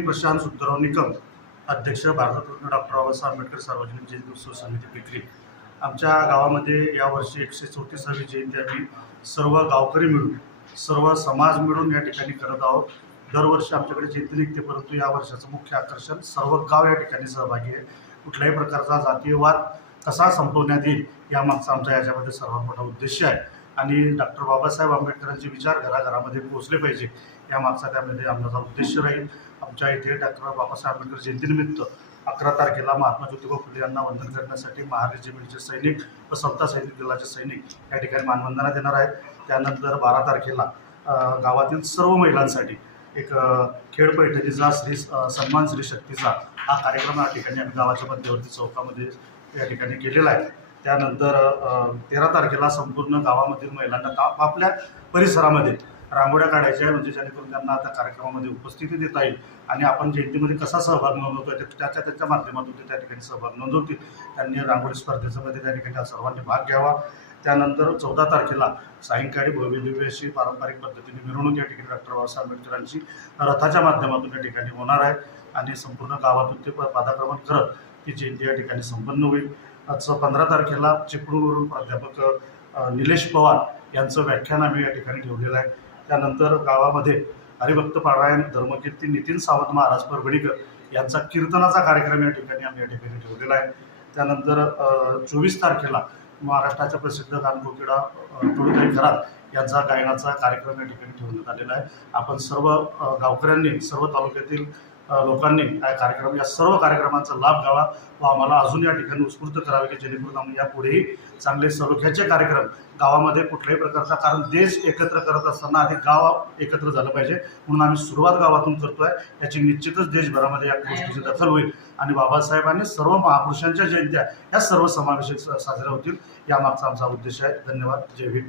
प्रशांत सुद्धराव निकम अध्यक्ष भारतरत्न डॉक्टर बाबासाहेब आंबेडकर सार्वजनिक जयंती उत्सव समिती पिकरी आमच्या गावामध्ये यावर्षी एकशे चौतीसावी जयंती आम्ही सर्व गावकरी मिळून सर्व समाज मिळून या ठिकाणी करत आहोत. दरवर्षी आमच्याकडे जयंती निघते परंतु या वर्षाचं मुख्य आकर्षण सर्व गाव या ठिकाणी सहभागी आहे. कुठल्याही प्रकारचा जातीयवाद कसा संपवण्यात येईल यामागचा आमचा याच्यामध्ये सर्वात मोठा उद्देश आहे. आणि डॉक्टर बाबासाहेब आंबेडकरांचे विचार घराघरामध्ये पोहोचले पाहिजे. यामागचा त्यामध्ये आमचा उद्देश राहील. आमच्या इथे डॉक्टर बाबासाहेब आंबेडकर जयंतीनिमित्त अकरा तारखेला महात्मा ज्योतिबा फुले यांना वंदन करण्यासाठी महार रेजिमेंटचे सैनिक व समता सैनिक दलाचे सैनिक या ठिकाणी मानवंदना देणार आहेत. त्यानंतर बारा तारखेला गावातील सर्व महिलांसाठी एक खेळ पैठणीचा श्री सन्मान श्री शक्तीचा हा कार्यक्रम या ठिकाणी आम्ही गावाच्या मध्यवर्ती चौकामध्ये या ठिकाणी केलेला आहे. त्यानंतर तेरा तारखेला संपूर्ण गावामधील महिलांना का- आपल्या परिसरामध्ये रांगोळ्या काढायच्या आहे म्हणजे जेणेकरून त्यांना आता कार्यक्रमामध्ये उपस्थिती देता येईल. आणि आपण जयंतीमध्ये कसा सहभाग नोंदवतो त्याच्या त्याच्या माध्यमातून ते त्या ठिकाणी सहभाग नोंदवतील. त्यांनी रांगोळी स्पर्धेमध्ये त्या ठिकाणी सर्वांनी भाग घ्यावा. त्यानंतर चौदा तारखेला सायंकाळी भव्य दिव्य अशी पारंपरिक पद्धतीने मिरवणूक या ठिकाणी डॉक्टर बाबासाहेब आंबेडकरांची रथाच्या माध्यमातून या ठिकाणी होणार आहे. आणि संपूर्ण गावातून ते प- पादाक्रमण करत ती जयंती या ठिकाणी संपन्न होईल. आजचं पंधरा तारखेला चिपळूणवरून प्राध्यापक निलेश पवार यांचं व्याख्यान आम्ही या ठिकाणी ठेवलेलं आहे. त्यानंतर गावामध्ये हरिभक्त पारायण धर्मकीर्ती नितीन सावंत महाराज परभणीकर यांचा कीर्तनाचा कार्यक्रम या ठिकाणी आम्ही या ठिकाणी ठेवलेला आहे. त्यानंतर चोवीस तारखेला महाराष्ट्राच्या प्रसिद्ध गानकोकिडा तुळजाई घरात यांचा गायनाचा कार्यक्रम या ठिकाणी ठेवण्यात आलेला आहे. आपण सर्व गावकऱ्यांनी सर्व तालुक्यातील लोकांनी हा कार्यक्रम या सर्व कार्यक्रमांचा लाभ घ्यावा व आम्हाला अजून या ठिकाणी उत्स्फूर्त करावे की जेणेकरून आम्ही यापुढेही चांगले सलोख्याचे कार्यक्रम गावामध्ये कुठल्याही प्रकारचा कारण देश एकत्र करत असताना आधी गाव एकत्र झालं पाहिजे. म्हणून आम्ही सुरुवात गावातून करतो आहे याची निश्चितच देशभरामध्ये या गोष्टीची दखल होईल. आणि बाबासाहेबांनी सर्व महापुरुषांच्या जयंत्या या सर्व समावेशक साजऱ्या होतील. यामागचा आमचा उद्देश आहे. धन्यवाद. जय भीम